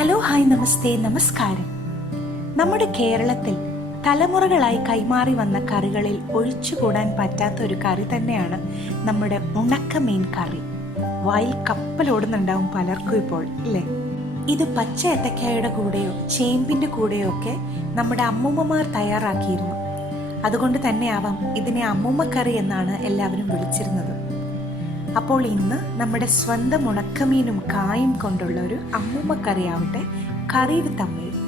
Hello, hi, നമസ്തേ, നമസ്കാരം. നമ്മുടെ കേരളത്തിൽ തലമുറകളായി കൈമാറി വന്ന കറികളിൽ ഒഴിച്ചുകൂടാൻ പറ്റാത്ത ഒരു കറി തന്നെയാണ് നമ്മുടെ ഉണക്കമീൻ കറി. വായിൽ കപ്പലോടുന്നുണ്ടാവും പലർക്കും ഇപ്പോൾ, ഇല്ലേ? ഇത് പച്ച ഏത്തക്കായുടെ കൂടെയോ ചേമ്പിൻ്റെ കൂടെയോ ഒക്കെ നമ്മുടെ അമ്മൂമ്മമാർ തയ്യാറാക്കിയിരുന്നു. അതുകൊണ്ട് തന്നെയാവാം ഇതിനെ അമ്മൂമ്മക്കറി എന്നാണ് എല്ലാവരും വിളിച്ചിരുന്നത്. അപ്പോൾ ഇന്ന് നമ്മുടെ സ്വന്തം ഉണക്കമീനും കായും കൊണ്ടുള്ള ഒരു അമ്മൂമ്മക്കറി ആവട്ടെ, കറി വിത്ത് അമ്മയും.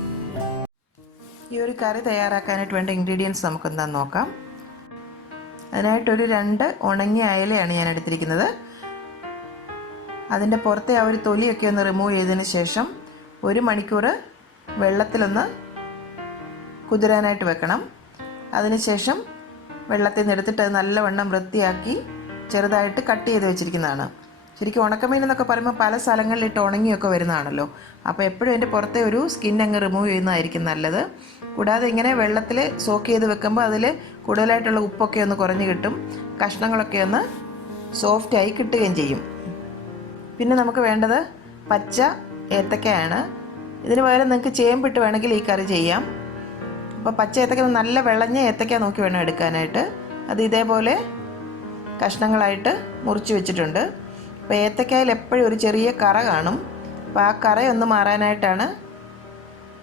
ഈ ഒരു കറി തയ്യാറാക്കാനായിട്ട് വേണ്ട ഇൻഗ്രീഡിയൻസ് നമുക്കെന്താണെന്ന് നോക്കാം. അതിനായിട്ടൊരു 2 ഉണങ്ങിയ അയലയാണ് ഞാൻ എടുത്തിരിക്കുന്നത്. അതിൻ്റെ പുറത്തെ ആ ഒരു തൊലിയൊക്കെ ഒന്ന് റിമൂവ് ചെയ്തതിന് ശേഷം 1 മണിക്കൂർ വെള്ളത്തിലൊന്ന് കുതിരാനായിട്ട് വെക്കണം. അതിനുശേഷം വെള്ളത്തിൽ നിന്ന് എടുത്തിട്ട് അത് നല്ലവണ്ണം വൃത്തിയാക്കി ചെറുതായിട്ട് കട്ട് ചെയ്ത് വെച്ചിരിക്കുന്നതാണ്. ശരിക്കും ഉണക്കമീൻ എന്നൊക്കെ പറയുമ്പോൾ പല സ്ഥലങ്ങളിലിട്ട് ഉണങ്ങിയൊക്കെ വരുന്നതാണല്ലോ. അപ്പോൾ എപ്പോഴും അതിൻ്റെ പുറത്തെ ഒരു സ്കിൻ അങ്ങ് റിമൂവ് ചെയ്യുന്നതായിരിക്കും നല്ലത്. കൂടാതെ ഇങ്ങനെ വെള്ളത്തിൽ സോക്ക് ചെയ്ത് വെക്കുമ്പോൾ അതിൽ കൂടുതലായിട്ടുള്ള ഉപ്പൊക്കെ ഒന്ന് കുറഞ്ഞ് കിട്ടും, കഷ്ണങ്ങളൊക്കെ ഒന്ന് സോഫ്റ്റായി കിട്ടുകയും ചെയ്യും. പിന്നെ നമുക്ക് വേണ്ടത് പച്ച ഏത്തക്കയാണ്. ഇതിന് പകരം നിങ്ങൾക്ക് ചേമ്പിട്ട് വേണമെങ്കിൽ ഈ കറി ചെയ്യാം. അപ്പോൾ പച്ച ഏത്തക്ക നല്ല വിളഞ്ഞ ഏത്തക്ക നോക്കി വേണം എടുക്കാനായിട്ട്. അത് ഇതേപോലെ കഷ്ണങ്ങളായിട്ട് മുറിച്ച് വെച്ചിട്ടുണ്ട്. അപ്പോൾ ഏത്തക്കായിൽ എപ്പോഴും ഒരു ചെറിയ കറ കാണും. അപ്പോൾ ആ കറയൊന്ന് മാറാനായിട്ടാണ്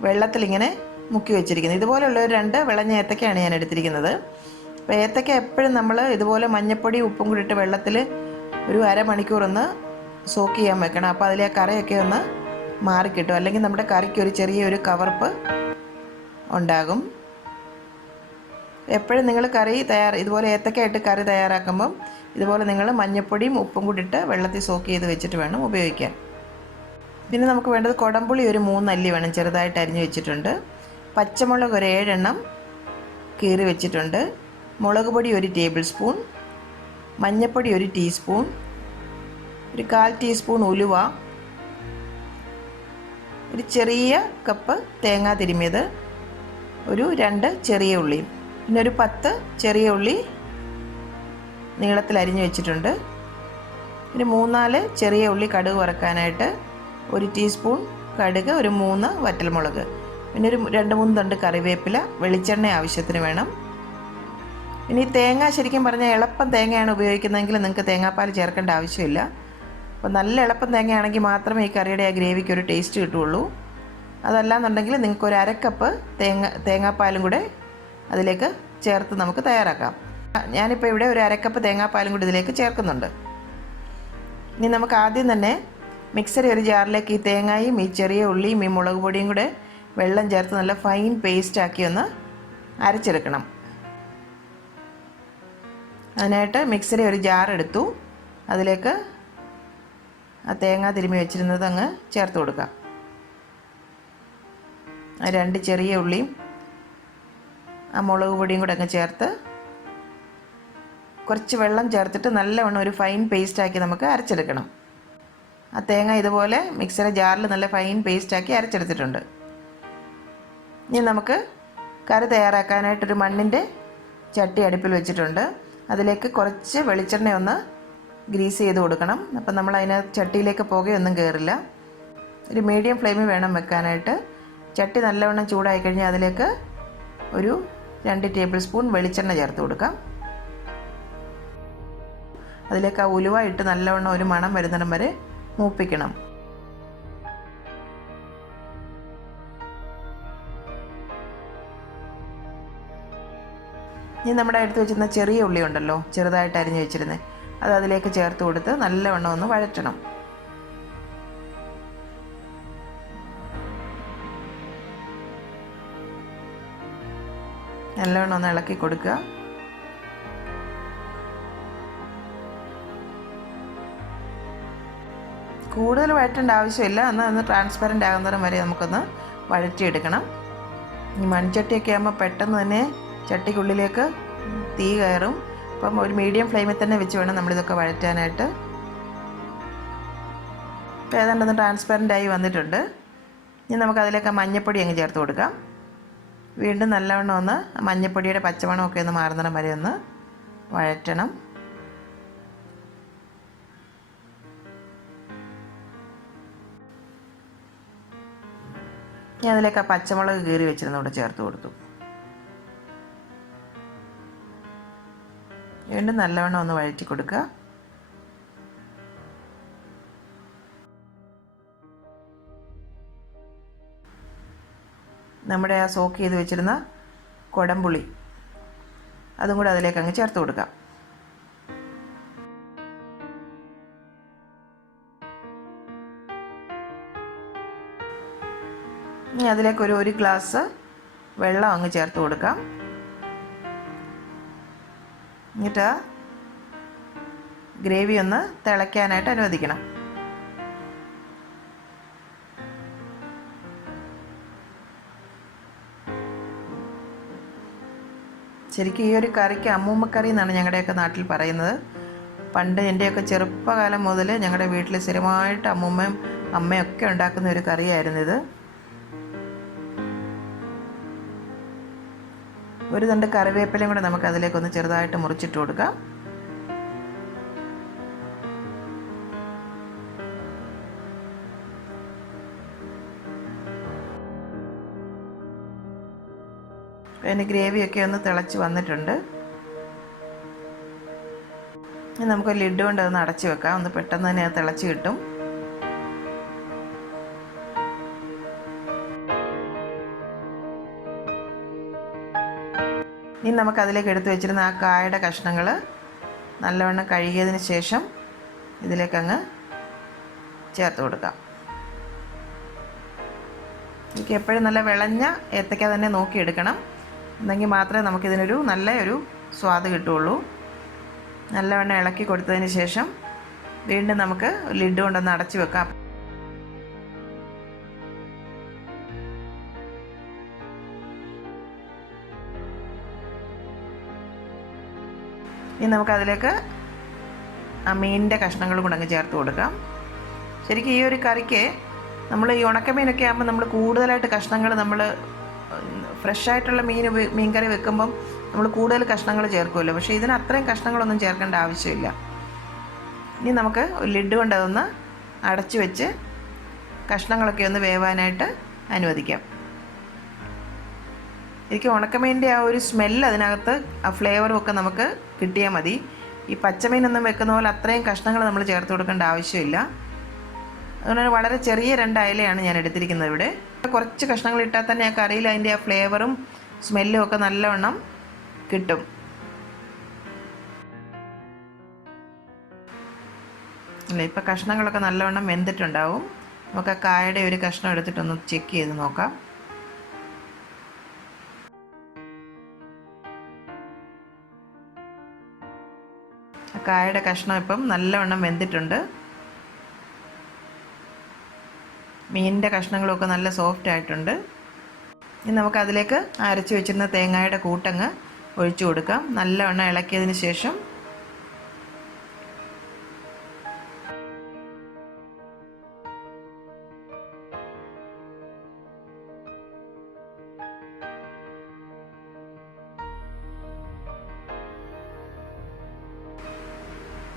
വെള്ളത്തിലിങ്ങനെ മുക്കി വെച്ചിരിക്കുന്നത്. ഇതുപോലെയുള്ള ഒരു 2 വിളഞ്ഞ ഏത്തക്കയാണ് ഞാൻ എടുത്തിരിക്കുന്നത്. അപ്പോൾ ഏത്തക്ക എപ്പോഴും നമ്മൾ ഇതുപോലെ മഞ്ഞപ്പൊടി ഉപ്പും കൂടി ഇട്ട് വെള്ളത്തിൽ ഒരു അരമണിക്കൂർ ഒന്ന് സോക്ക് ചെയ്യാൻ വെക്കണം. അപ്പോൾ അതിലെ കറയൊക്കെ ഒന്ന് മാറിക്കിട്ടും. അല്ലെങ്കിൽ നമ്മുടെ കറിക്ക് ഒരു ചെറിയൊരു കവർപ്പ് ഉണ്ടാകും. എപ്പോഴും നിങ്ങൾ കറി ഇതുപോലെ ഏത്തക്കയായിട്ട് കറി തയ്യാറാക്കുമ്പം ഇതുപോലെ നിങ്ങൾ മഞ്ഞപ്പൊടിയും ഉപ്പും കൂടി ഇട്ട് വെള്ളത്തിൽ സോക്ക് ചെയ്ത് വെച്ചിട്ട് വേണം ഉപയോഗിക്കാൻ. പിന്നെ നമുക്ക് വേണ്ടത് കുടംപുളി ഒരു 3 അല്ലി വേണം, ചെറുതായിട്ട് അരിഞ്ഞ് വെച്ചിട്ടുണ്ട്. പച്ചമുളക് ഒരു 7 എണ്ണം കീറി വെച്ചിട്ടുണ്ട്. മുളക് പൊടി 1 ടേബിൾ സ്പൂൺ, മഞ്ഞൾപ്പൊടി 1 ടീസ്പൂൺ, ഒരു 1/4 ടീസ്പൂൺ ഉലുവ, ഒരു ചെറിയ കപ്പ് തേങ്ങ തിരുമ്മിയത്, ഒരു 2 ചെറിയ ഉള്ളിയും, പിന്നെ ഒരു 10 ചെറിയ ഉള്ളി നീളത്തിൽ അരിഞ്ഞു വെച്ചിട്ടുണ്ട്. പിന്നെ 3-4 ചെറിയ ഉള്ളി കടുക് വറക്കാനായിട്ട്, 1 ടീസ്പൂൺ കടുക്, ഒരു 3 വറ്റൽമുളക്, പിന്നെ ഒരു 2-3 തണ്ട് കറിവേപ്പില, വെളിച്ചെണ്ണ ആവശ്യത്തിന് വേണം. ഇനി തേങ്ങ ശരിക്കും പറഞ്ഞാൽ എളുപ്പം തേങ്ങയാണ് ഉപയോഗിക്കുന്നതെങ്കിൽ നിങ്ങൾക്ക് തേങ്ങാപ്പാൽ ചേർക്കേണ്ട ആവശ്യമില്ല. അപ്പോൾ നല്ല എളുപ്പം തേങ്ങയാണെങ്കിൽ മാത്രമേ ഈ കറിയുടെ ആ ഗ്രേവിക്ക് ഒരു ടേസ്റ്റ് കിട്ടുകയുള്ളൂ. അതല്ലാന്നുണ്ടെങ്കിൽ നിങ്ങൾക്ക് ഒരു 1/2 കപ്പ് തേങ്ങാപ്പാലും കൂടെ അതിലേക്ക് ചേർത്ത് നമുക്ക് തയ്യാറാക്കാം. ഞാനിപ്പോൾ ഇവിടെ ഒരു 1/2 കപ്പ് തേങ്ങാപ്പാലും കൂടി ഇതിലേക്ക് ചേർക്കുന്നുണ്ട്. ഇനി നമുക്ക് ആദ്യം തന്നെ മിക്സറി ഒരു ജാറിലേക്ക് ഈ തേങ്ങയും ഈ ചെറിയ ഉള്ളിയും ഈ മുളക് പൊടിയും കൂടെ വെള്ളം ചേർത്ത് നല്ല ഫൈൻ പേസ്റ്റാക്കി ഒന്ന് അരച്ചെടുക്കണം. അതിനായിട്ട് മിക്സറി ഒരു ജാർ എടുത്തു. അതിലേക്ക് ആ തേങ്ങ തിരുമ്മി വെച്ചിരുന്നത് അങ്ങ് ചേർത്ത് കൊടുക്കാം. 2 ചെറിയ ഉള്ളിയും ആ മുളക് പൊടിയും കൂടെ അങ്ങ് ചേർത്ത് കുറച്ച് വെള്ളം ചേർത്തിട്ട് നല്ലവണ്ണം ഒരു ഫൈൻ പേസ്റ്റാക്കി നമുക്ക് അരച്ചെടുക്കണം. ആ തേങ്ങ ഇതുപോലെ മിക്സറി ജാറിൽ നല്ല ഫൈൻ പേസ്റ്റാക്കി അരച്ചെടുത്തിട്ടുണ്ട്. ഇനി നമുക്ക് കറി തയ്യാറാക്കാനായിട്ടൊരു മണ്ണിൻ്റെ ചട്ടി അടുപ്പിൽ വെച്ചിട്ടുണ്ട്. അതിലേക്ക് കുറച്ച് വെളിച്ചെണ്ണ ഒന്ന് ഗ്രീസ് ചെയ്ത് കൊടുക്കണം. അപ്പം നമ്മൾ ചട്ടിയിലേക്ക് പുകയൊന്നും കയറില്ല. ഒരു മീഡിയം ഫ്ലെയിമിൽ വേണം വെക്കാനായിട്ട്. ചട്ടി നല്ലവണ്ണം ചൂടായി കഴിഞ്ഞാൽ അതിലേക്ക് ഒരു 2 ടേബിൾ സ്പൂൺ വെളിച്ചെണ്ണ ചേർത്ത് കൊടുക്കാം. അതിലേക്ക് ആ ഉലുവ ഇട്ട് നല്ലവണ്ണം ഒരു മണം വരുന്നിടം വരെ മൂപ്പിക്കണം. ഇനി നമ്മുടെ അടുത്ത് വെച്ചിരുന്ന ചെറിയ ഉള്ളി ഉണ്ടല്ലോ, ചെറുതായിട്ട് അരിഞ്ഞ് വെച്ചിരുന്നത്, അത് അതിലേക്ക് ചേർത്ത് കൊടുത്ത് നല്ലവണ്ണം ഒന്ന് വഴറ്റണം. നല്ലവണ്ണം ഒന്ന് ഇളക്കി കൊടുക്കുക. കൂടുതൽ വഴറ്റേണ്ട ആവശ്യമില്ല. ഒന്ന് ട്രാൻസ്പെറൻ്റ് ആകുന്നതരം വരെ നമുക്കൊന്ന് വഴറ്റിയെടുക്കണം. ഈ മൺചട്ടിയൊക്കെ ആകുമ്പോൾ പെട്ടെന്ന് തന്നെ ചട്ടിക്കുള്ളിലേക്ക് തീ കയറും. അപ്പം ഒരു മീഡിയം ഫ്ലെയിമിൽ തന്നെ വെച്ച് വേണം നമ്മളിതൊക്കെ വഴറ്റാനായിട്ട്. ഇപ്പോൾ ഏതാണ്ടൊന്ന് ട്രാൻസ്പെറൻ്റ് ആയി വന്നിട്ടുണ്ട്. ഇനി നമുക്കതിലേക്ക് മഞ്ഞൾപ്പൊടി അങ്ങ് ചേർത്ത് കൊടുക്കാം. വീണ്ടും നല്ലവണ്ണം ഒന്ന് മഞ്ഞൾപ്പൊടിയുടെ പച്ചമണമൊക്കെ ഒന്ന് മാറുന്നിടം വരെ ഒന്ന് വഴറ്റണം. ഞാൻ അതിലേക്ക് ആ പച്ചമുളക് കീറി വെച്ചിരുന്നൂടെ ചേർത്ത് കൊടുത്തു. വീണ്ടും നല്ലവണ്ണം ഒന്ന് വഴറ്റി കൊടുക്കുക. നമ്മുടെ ആ സോക്ക് ചെയ്ത് വെച്ചിരുന്ന കൊടംപുളി അതും കൂടെ അതിലേക്ക് അങ്ങ് ചേർത്ത് കൊടുക്കാം. ഇനി അതിലേക്ക് ഒരു ഗ്ലാസ് വെള്ളം അങ്ങ് ചേർത്ത് കൊടുക്കാം. എന്നിട്ട് ഗ്രേവി ഒന്ന് തിളയ്ക്കാനായിട്ട് അനുവദിക്കണം. ശരിക്കും ഈ ഒരു കറിക്ക് അമ്മൂമ്മക്കറി എന്നാണ് ഞങ്ങളുടെയൊക്കെ നാട്ടിൽ പറയുന്നത്. പണ്ട് എൻ്റെയൊക്കെ ചെറുപ്പകാലം മുതൽ ഞങ്ങളുടെ വീട്ടിൽ സ്ഥിരമായിട്ട് അമ്മൂമ്മയും അമ്മയൊക്കെ ഉണ്ടാക്കുന്ന ഒരു കറിയായിരുന്നു ഇത്. ഒരു തണ്ട് കറിവേപ്പിലയും കൂടെ നമുക്ക് അതിലേക്കൊന്ന് ചെറുതായിട്ട് മുറിച്ചിട്ട് കൊടുക്കാം. അതിന് ഗ്രേവിയൊക്കെ ഒന്ന് തിളച്ച് വന്നിട്ടുണ്ട്. ഇനി നമുക്ക് ലിഡ് കൊണ്ട് അതൊന്ന് അടച്ച് വെക്കാം. ഒന്ന് പെട്ടെന്ന് തന്നെ അത് തിളച്ച് കിട്ടും. ഇനി നമുക്ക് അതിലേക്ക് എടുത്തു വെച്ചിരുന്ന ആ കായയുടെ കഷ്ണങ്ങൾ നല്ലവണ്ണം കഴുകിയതിന് ശേഷം ഇതിലേക്കങ്ങ് ചേർത്ത് കൊടുക്കാം. എനിക്ക് എപ്പോഴും നല്ല വിളഞ്ഞ ഏത്തയ്ക്ക തന്നെ നോക്കിയെടുക്കണം, എന്നെങ്കിൽ മാത്രമേ നമുക്കിതിനൊരു നല്ല ഒരു സ്വാദ് കിട്ടുകയുള്ളൂ. നല്ലവണ്ണം ഇളക്കി കൊടുത്തതിന് ശേഷം വീണ്ടും നമുക്ക് ലിഡ് കൊണ്ടൊന്ന് അടച്ചു വെക്കാം. ഇനി നമുക്കതിലേക്ക് ആ മീനിൻ്റെ കഷ്ണങ്ങളും കൂടെ അങ്ങ് ചേർത്ത് കൊടുക്കാം. ശരിക്കും ഈ ഒരു കറിക്ക് നമ്മൾ ഈ ഉണക്കമീനൊക്കെ ആകുമ്പോൾ നമ്മൾ കൂടുതലായിട്ട് കഷ്ണങ്ങൾ നമ്മൾ ഫ്രഷായിട്ടുള്ള മീൻ കറി വെക്കുമ്പം നമ്മൾ കൂടുതൽ കഷ്ണങ്ങൾ ചേർക്കുമല്ലോ. പക്ഷേ ഇതിന് അത്രയും കഷ്ണങ്ങളൊന്നും ചേർക്കേണ്ട ആവശ്യമില്ല. ഇനി നമുക്ക് ലിഡ് കൊണ്ട് അതൊന്ന് അടച്ചു വെച്ച് കഷ്ണങ്ങളൊക്കെ ഒന്ന് വേവാനായിട്ട് അനുവദിക്കാം. എനിക്ക് ഉണക്കമീൻ്റെ ആ ഒരു സ്മെല്ല് അതിനകത്ത് ആ ഫ്ലേവറും ഒക്കെ നമുക്ക് കിട്ടിയാൽ മതി. ഈ പച്ചമീനൊന്നും വെക്കുന്ന പോലെ അത്രയും കഷ്ണങ്ങൾ നമ്മൾ ചേർത്ത് കൊടുക്കേണ്ട ആവശ്യമില്ല. അതുകൊണ്ട് വളരെ ചെറിയ 2 അയലയാണ് ഞാൻ എടുത്തിരിക്കുന്നത്. ഇവിടെ കുറച്ച് കഷ്ണങ്ങൾ ഇട്ടാൽ തന്നെ ആ കറിയിൽ അതിൻ്റെ ആ ഫ്ലേവറും സ്മെല്ലും ഒക്കെ നല്ലവണ്ണം കിട്ടും. അല്ലേ, ഇപ്പം കഷ്ണങ്ങളൊക്കെ നല്ലവണ്ണം വെന്തിട്ടുണ്ടാവും. നമുക്ക് ആ കായയുടെ ഒരു കഷ്ണം എടുത്തിട്ടൊന്ന് ചെക്ക് ചെയ്ത് നോക്കാം. കായയുടെ കഷ്ണം ഇപ്പം നല്ലവണ്ണം വെന്തിട്ടുണ്ട്. മീനിൻ്റെ കഷ്ണങ്ങളൊക്കെ നല്ല സോഫ്റ്റ് ആയിട്ടുണ്ട്. ഇനി നമുക്കതിലേക്ക് അരച്ച് വെച്ചിരുന്ന തേങ്ങയുടെ കൂട്ടങ്ങ് ഒഴിച്ചു കൊടുക്കാം. നല്ലവണ്ണം ഇളക്കിയതിന് ശേഷം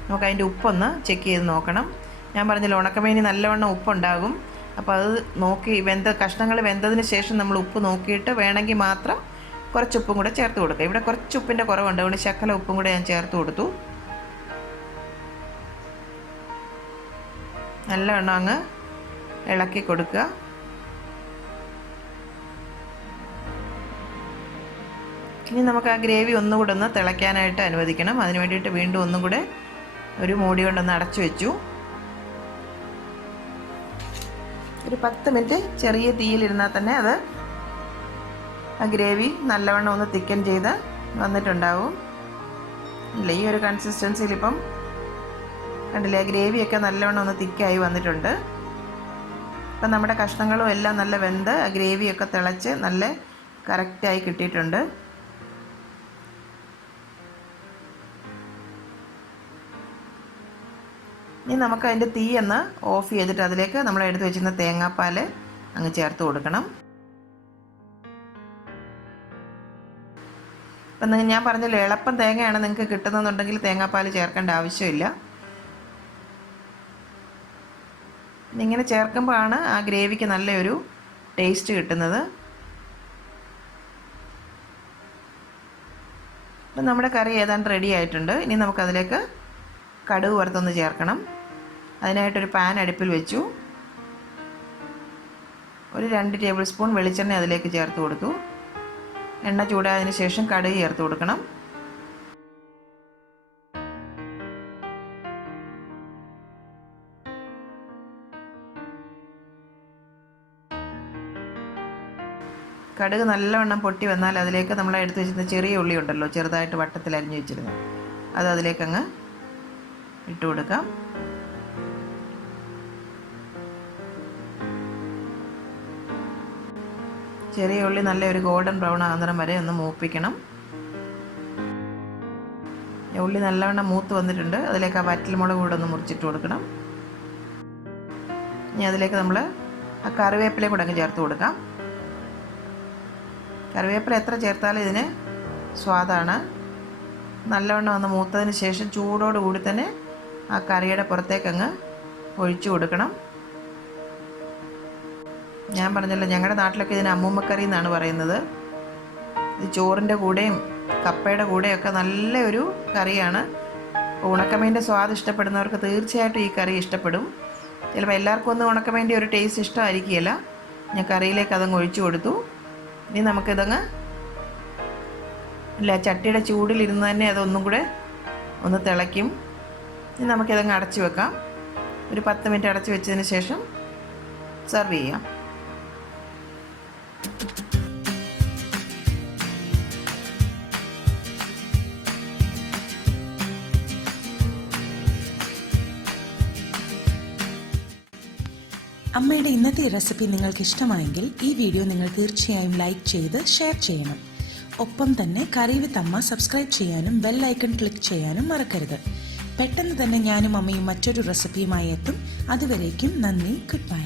നമുക്ക് അതിൻ്റെ ഉപ്പൊന്ന് ചെക്ക് ചെയ്ത് നോക്കണം. ഞാൻ പറഞ്ഞല്ലോ ഉണക്കമീനി നല്ലവണ്ണം ഉപ്പുണ്ടാകും. അപ്പോൾ അത് നോക്കി കഷ്ണങ്ങൾ വെന്തതിന് ശേഷം നമ്മൾ ഉപ്പ് നോക്കിയിട്ട് വേണമെങ്കിൽ മാത്രം കുറച്ച് ഉപ്പും കൂടെ ചേർത്ത് കൊടുക്കുക. ഇവിടെ കുറച്ച് ഉപ്പിൻ്റെ കുറവുണ്ട്, അതുകൊണ്ട് ശകല ഉപ്പും കൂടെ ഞാൻ ചേർത്ത് കൊടുത്തു. നല്ലവണ്ണം അങ്ങ് ഇളക്കി കൊടുക്കുക. ഇനി നമുക്ക് ആ ഗ്രേവി ഒന്നുകൂടെ ഒന്ന് തിളയ്ക്കാനായിട്ട് അനുവദിക്കണം. അതിന് വേണ്ടിയിട്ട് വീണ്ടും ഒന്നും കൂടെ ഒരു മൂടി കൊണ്ടൊന്ന് അടച്ചു വെച്ചു. ഒരു 10 മിനിറ്റ് ചെറിയ തീയിലിരുന്നാൽ തന്നെ അത് ആ ഗ്രേവി നല്ലവണ്ണം ഒന്ന് തിക്കൻ ചെയ്ത് വന്നിട്ടുണ്ടാവും. ഇല്ല, ഈ ഒരു കൺസിസ്റ്റൻസിയിൽ ഇപ്പം കണ്ടില്ലേ, ആ ഗ്രേവിയൊക്കെ നല്ലവണ്ണം ഒന്ന് തിക്കായി വന്നിട്ടുണ്ട്. ഇപ്പം നമ്മുടെ കഷ്ണങ്ങളും എല്ലാം നല്ല വെന്ത് ആ ഗ്രേവിയൊക്കെ തിളച്ച് നല്ല കറക്റ്റായി കിട്ടിയിട്ടുണ്ട്. ഇനി നമുക്ക് അതിൻ്റെ തീ ഒന്ന് ഓഫ് ചെയ്തിട്ട് അതിലേക്ക് നമ്മൾ എടുത്ത് വെച്ചിരുന്ന തേങ്ങാപ്പാൽ അങ്ങ് ചേർത്ത് കൊടുക്കണം. അപ്പം ഞാൻ പറഞ്ഞല്ലോ, എളുപ്പം തേങ്ങയാണ് നിങ്ങൾക്ക് കിട്ടുന്നതെന്നുണ്ടെങ്കിൽ തേങ്ങാപ്പാൽ ചേർക്കേണ്ട ആവശ്യമില്ല. ഇങ്ങനെ ചേർക്കുമ്പോഴാണ് ആ ഗ്രേവിക്ക് നല്ലൊരു ടേസ്റ്റ് കിട്ടുന്നത്. അപ്പം നമ്മുടെ കറി ഏതാണ്ട് റെഡി ആയിട്ടുണ്ട്. ഇനി നമുക്കതിലേക്ക് കടുക് വറുത്തൊന്ന് ചേർക്കണം. അതിനായിട്ടൊരു പാൻ അടുപ്പിൽ വെച്ചു. ഒരു 2 ടേബിൾ സ്പൂൺ വെളിച്ചെണ്ണ അതിലേക്ക് ചേർത്ത് കൊടുത്തു. എണ്ണ ചൂടായതിന് ശേഷം കടുക് ചേർത്ത് കൊടുക്കണം. കടുക് നല്ലവണ്ണം പൊട്ടി വന്നാൽ അതിലേക്ക് നമ്മൾ എടുത്ത് വെച്ചിരുന്ന ചെറിയ ഉള്ളി ഉണ്ടല്ലോ, ചെറുതായിട്ട് വട്ടത്തിൽ അരിഞ്ഞു വെച്ചിരുന്നത്, അത് അതിലേക്കങ്ങ് ഇട്ട് കൊടുക്കാം. ചെറിയ ഉള്ളി നല്ലൊരു ഗോൾഡൻ ബ്രൗൺ ആകുന്നിടം വരെ ഒന്ന് മൂപ്പിക്കണം. ഉള്ളി നല്ലവണ്ണം മൂത്ത് വന്നിട്ടുണ്ട്. അതിലേക്ക് ആ വറ്റൽമുളക് കൂടെ ഒന്ന് മുറിച്ചിട്ട് കൊടുക്കണം. ഇനി അതിലേക്ക് നമ്മൾ ആ കറിവേപ്പിലയും കൂടെ അങ്ങ് ചേർത്ത് കൊടുക്കാം. കറിവേപ്പില എത്ര ചേർത്താലും ഇതിന് സ്വാദാണ്. നല്ലവണ്ണം ഒന്ന് മൂത്തതിന് ശേഷം ചൂടോടുകൂടി തന്നെ ആ കറിയുടെ പുറത്തേക്കങ്ങ് ഒഴിച്ചു കൊടുക്കണം. ഞാൻ പറഞ്ഞല്ലോ, ഞങ്ങളുടെ നാട്ടിലൊക്കെ ഇതിന് അമ്മൂമ്മക്കറി എന്നാണ് പറയുന്നത്. ഇത് ചോറിൻ്റെ കൂടെയും കപ്പയുടെ കൂടെയൊക്കെ നല്ലൊരു കറിയാണ്. ഉണക്കമീൻ്റെ സ്വാദ് ഇഷ്ടപ്പെടുന്നവർക്ക് തീർച്ചയായിട്ടും ഈ കറി ഇഷ്ടപ്പെടും. ചിലപ്പോൾ എല്ലാവർക്കും ഒന്നും ഉണക്കമീൻ്റെ ഒരു ടേസ്റ്റ് ഇഷ്ടമായിരിക്കുകയില്ല. ഞാൻ കറിയിലേക്ക് അതങ്ങ് ഒഴിച്ചു കൊടുത്തു. ഇനി നമുക്കിതങ്ങ് ചട്ടിയുടെ ചൂടിലിരുന്ന് തന്നെ അതൊന്നും കൂടെ ഒന്ന് തിളയ്ക്കും. ഇനി നമുക്കിതങ്ങ് അടച്ചു വെക്കാം. ഒരു 10 മിനിറ്റ് അടച്ചു വെച്ചതിന് ശേഷം സെർവ് ചെയ്യാം. അമ്മയുടെ ഇന്നത്തെ റെസിപ്പി നിങ്ങൾക്ക് ഇഷ്ടമായെങ്കിൽ ഈ വീഡിയോ നിങ്ങൾ തീർച്ചയായും ലൈക്ക് ചെയ്ത് ഷെയർ ചെയ്യണം. ഒപ്പം തന്നെ കറി വിത്ത് അമ്മ സബ്സ്ക്രൈബ് ചെയ്യാനും ബെൽ ഐക്കൺ ക്ലിക്ക് ചെയ്യാനും മറക്കരുത്. പെട്ടെന്ന് തന്നെ ഞാനും അമ്മയും മറ്റൊരു റെസിപ്പിയുമായി എത്തും. അതുവരേക്കും നന്ദി. Good bye.